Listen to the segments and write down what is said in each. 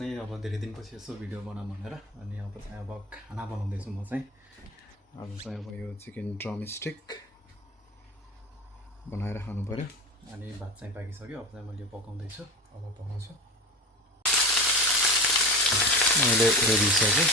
चाहिँ अब धेरै दिनपछि यसो भिडियो बनाऊँ भनेर अनि अब खाना बनाउँदैछु म चाहिँ। आज चाहिँ अब यो चिकन ड्रमस्टिक बनाएर खानु पर्यो अनि भात चाहिँ पाकिसक्यो। अब चाहिँ मैले पकाउँदैछु, अब पकाउँछु। मैले रेडिसक्यो।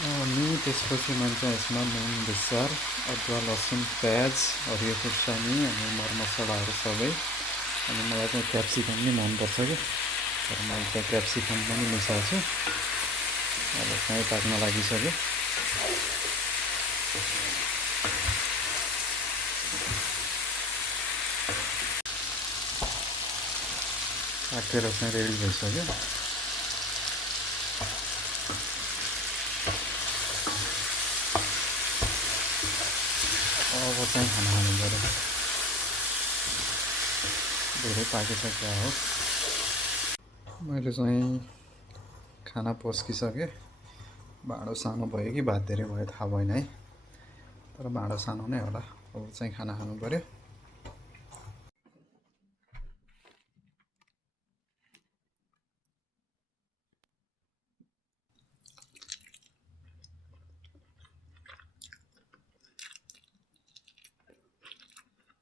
अनि त्यसपछि मान्छे यसमा नुन, बेसार, अदुवा, लसुन, प्याज, हरियो खुर्सानी अनि मरमसलाहरू सबै। अनि मलाई चाहिँ क्याप्सिकम नि मनपर्छ कि, तर मैले चाहिँ क्याप्सिकम पनि मिसाएको छु। अब चाहिँ पाक्न लागिसक्यो। पाकेर चाहिँ रेडी भइसक्यो। अब चाहिँ खाना खानु पर्यो। धेरै पाकिसक्यो हो। मैले चाहिँ खाना पस्किसकेँ। भाँडो सानो भयो कि भात धेरै भयो थाहा भएन है, तर भाँडो सानो नै होला। अब चाहिँ खाना खानु पर्यो।